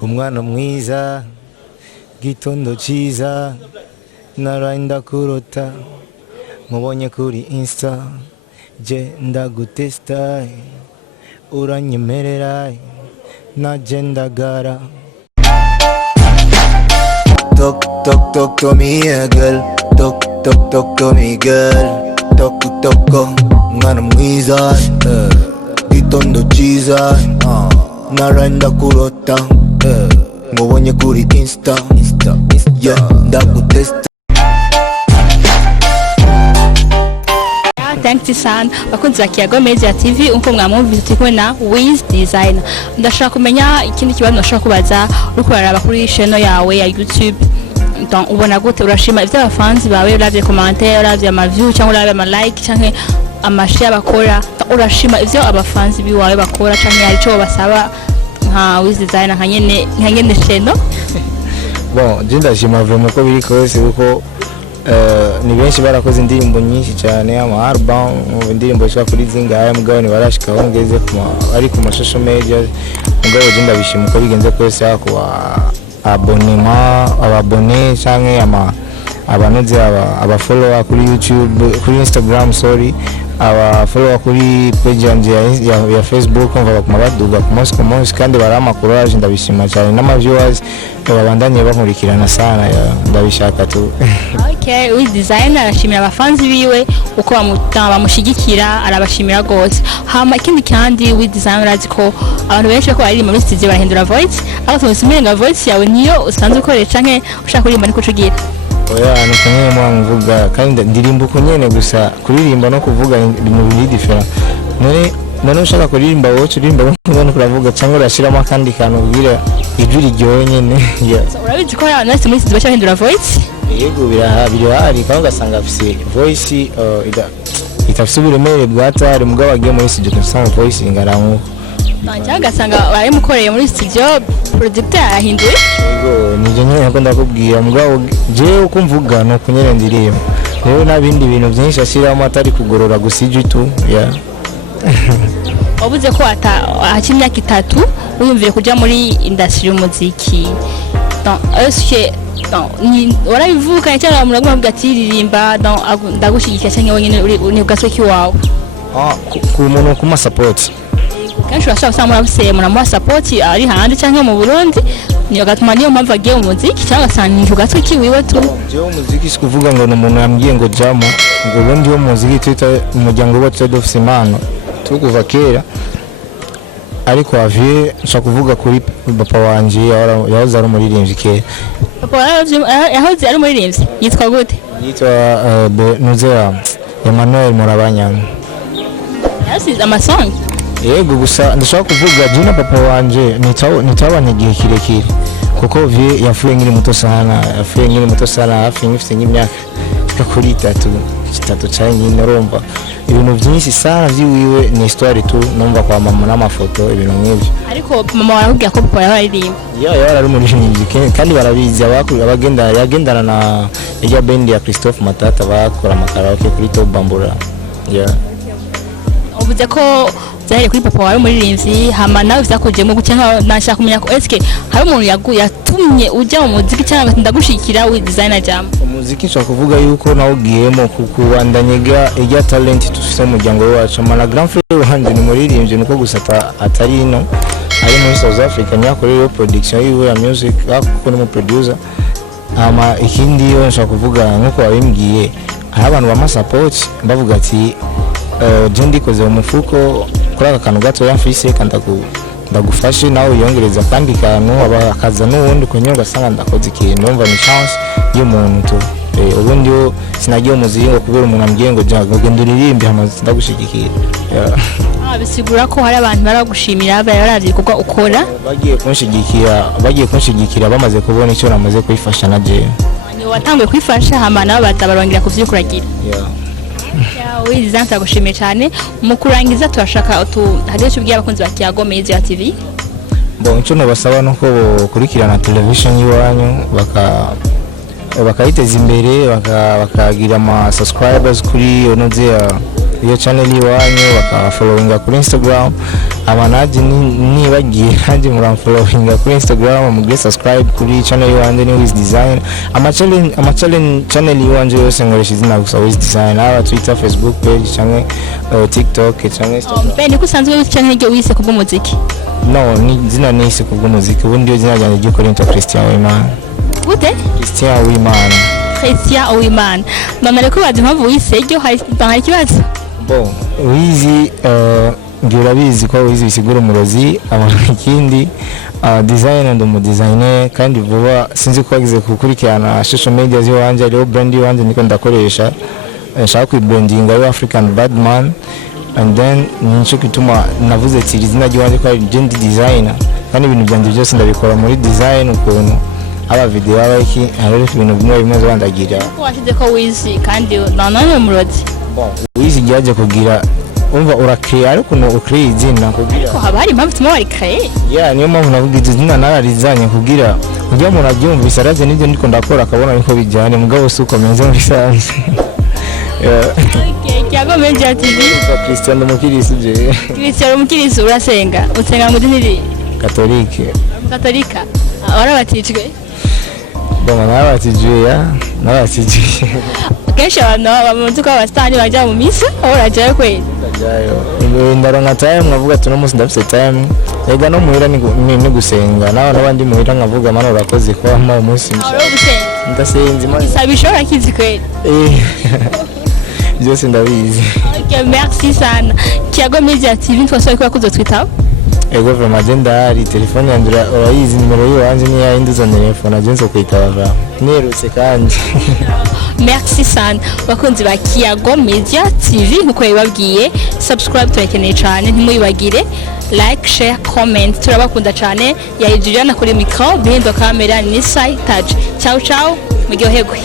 kumwana mwiza gitondo ciza narainda kurota mubonye kuri insta je ndagutesta uranyemerera naje ndagara tok tok tok to me girl tok tok tok to me girl tok tok mwana mwiza gitondo ciza narainda kurota mubonye kuri insta yeah ndagutesta. Thanks sana bakunzi ba Kiyago Media TV uko mwamwumvise tiko na Wiz Designer. Ndashaka kumenya ikindi kibazo ndashaka kubaza uko baraba kuri channel yawe ya YouTube. Donc ubona gute urashima ivyo abafanzi bawe uravye commentaire uravye ama view cyangwa uravye ama like cyangwa ama share bakora urashima ivyo abafanzi biwawe bakora cyangwa hari cyo basaba nka Wiz Designer nka nyene channel? Bon, je ndashima vraiment ko biri kose kuko ni benshi barakoze indirimbo nyinshi cyane ama album indirimbo zishaka kuri zingahe mugabo ni barashika bongeze ari ku social media mugabo je ndabishima ko bigenze kose ako ababone cyangwa abanoze aba follower kuri YouTube kuri Instagram aba follower kuri page ya Facebook umva bakuma baduga ku munsi kandi baramakuru aje ndabishima cyane n'ama viewers babandanye bankurikirana sana ndabishaka tu. Okay, Wiz Designer arashimira abafanzi biwe uko bamushigikira arabashimira gose. Hama ikindi kandi Wiz Designer aziko abantu benshi ko ari muri studio barahindura voice aho tumusimirenga voice yawe niyo usanzwe ukoresha canke ushaka kuririmba niko cugira. Oya nuko mvuga kandi ndirimba uko nyene gusa kuririmba no kuvuga ibintu biri different. None ushaka kuririmba wowe uririmba no kuravuga cyangwa urashiramo kandi kantu ubwira ijwi ryo nyene. Urabizi ko abantu bose muri studio bahindura voice? Yego birahari kandi ugasanga afise voice itafise uburemere bwatari mugabo agiye muri studio usanga voice ingaramu. Cyangwa ugasanga baramukoreye muri studio producteur arahinduye. Yego nije nyene ko ndakubwira mugabo je uko mvuga no kunyere ndirimba. Rero nabindi bintu byinshi ashiramo atari kugorora gusije tu ya. Wabuze ko imyaka 3 uyumviye kuja muri industry y'umuziki. Donc warabivuka cyangwa muravuga ati ririmba ndagushigikira cyangwa wenyine uri gasoki wawe? Ku muntu kuma support. Kanshi urashaka usanga murabise muramuha support ari hanze cyangwa mu Burundi niyo gatuma niyo mpamvu agiye mu muziki cyangwa sanije gasoki wiwe tu. Je umuziki sikuvuga ngo umuntu yambwiye ngo jamo ngo ubundi wo muziki twita umuryango wa Trade of Simano tukuva kera ariko avie nshaka kuvuga kuri papa wanje yahoze ari umuririmbyi kera. Papa yahoze ari umuririmbyi yitwa gute? Yitwa Nuzera Emmanuel Murabanyanga. Yasize amasong? Yego gusa ndashaka kuvuga jina papa wanje nitabanye igihe kirekire kuko vie yafuye nkiri muto sana hafi ngifite nk'imyaka kuri 3 cyane noromba ibintu byinshi sana byiwiwe ni histoire tu numva kwa mama n'amafoto ibintu nk'ibyo. Ariko mama warakubwiye ko papa yaririmba? Yari ari muri muziki kandi barabizi yagendana na ijya band ya Christophe Matata bakora amakaraoke kuri Top Bambura. Uvuze ko zahere kuri papa wawe umuririmbyi hama nawe vyakujemo gucyanka nashaka kumenya ko eske hari umuntu yatumye ujya mu muziki cyangwa ndagushikira Wiz Designer jam? Umuziki nshaka kuvuga yuko nawugiyemo kubandanyega ijya talent tufite mu muryango wacu mana grand frère wanje ni umuririmbyi nuko gusa atari ino ari muri South Africa nyakorera production yiwe ya music ako ni mu producer. Hama ikindi yo nshaka kuvuga nkuko wabimbwiye hari abantu bama support bavuga ati je ndikoze mu mufuko kuri aka kantu gato yafise kandi ndagufashe nawe yongereza kandi kantu abakaza n'ubundi kunyura ugasanga ndakoze ikintu numva ni chance y'umuntu tu. Ubundi yo sinagiye umuziki ngo kubera umuntu ambwiye ngo genda uririmbe hamaze ndagushigikira. Bisigura ko hari abantu baragushimira baravye kuko ukora bagiye kunshigikira bamaze kubona icyo namaze kwifasha na je. Ni watanguye kwifasha hama nabo batabarongera kuvyukuragira. Wiz Designer tagushimiye cyane mu kurangiza turashaka hariyo cyo bwiye abakunzi ba Kiyago Media TV. Bon cyo nabasaba nuko kurikirana television yiwanyu bakayiteza imbere bakagira ama subscribers kuri onoze iyo channel iwanyu bakafollowinga kuri Instagram abanaje nibagiye kandi muramfollowinga kuri Instagram mugire subscribe kuri channel iwanjye ni Wiz Design channel iwanjye yose nkoresha izina gusa Wiz Design aba Twitter Facebook page cyangwa TikTok cyangwa Instagram ni kusanzwe channel yo wise kubw'umuziki no ni zina nise kubw'umuziki ubundi yo zina ryanjye gikora into Christian Uwimana gute Christian Uwimana mama reko bazi mpamvu wise ryo hari ikibazo bon Wiz ngira bizi ko Wiz bisigura umurozi ikindi design and mu designer kandi vuba sinzi ko wagize kukurikirana social media ziwanje ariho brand yanje niko ndakoresha nshaka kwibrandinga yo African Badman and then nico kituma navuze ati izina ry'iwanje ko ari designer kandi ibintu byanje byose ndabikora muri design ukuntu aba video aba iki hari ibintu bimwe zandagira washize ko Wiz kandi nanone umurozi bon Wiz yaje kugira umva urakrea ariko no ukrea izina kugira ko haba hari impamvu tuma wari cree niyo mpamvu navuga izina nararizanye kugira ujya umuntu abyumvise araze n'ibyo ndiko ndakora akabona niko bijyane mugabo si ukomeze muri sanse Kiago Media TV Christian Mukirisi urasenga usenga mu dini Katolika warabatijwe Boma nabatijwe kenshi abantu bamuzi ko abastani bajya mu misa orajayo kweli ndaronka time nkavuga tuno munsi ndafite time ega no muhira ni gusenga naho nabandi muhira nkavuga mana urakoze ko ama umunsi ndasenze imana isabishora kizi kweli byose ndabizi okay merci sana Kiago Media TV twashoboye kuba kuzotwitaho ego vraiment agenda hari telefone yanjye urayizi nimero yiwanje ni yindi zo telefone agenze kwitaba nerutse kandi merci sana bakunzi ba Kiago Media TV nkuko yibabwiye subscribe turakeneye cyane ntimuyibagire like share comment turabakunda cyane ya Juliana kuri micro behind the camera ni Sai Touch ciao ciao mugyohegwe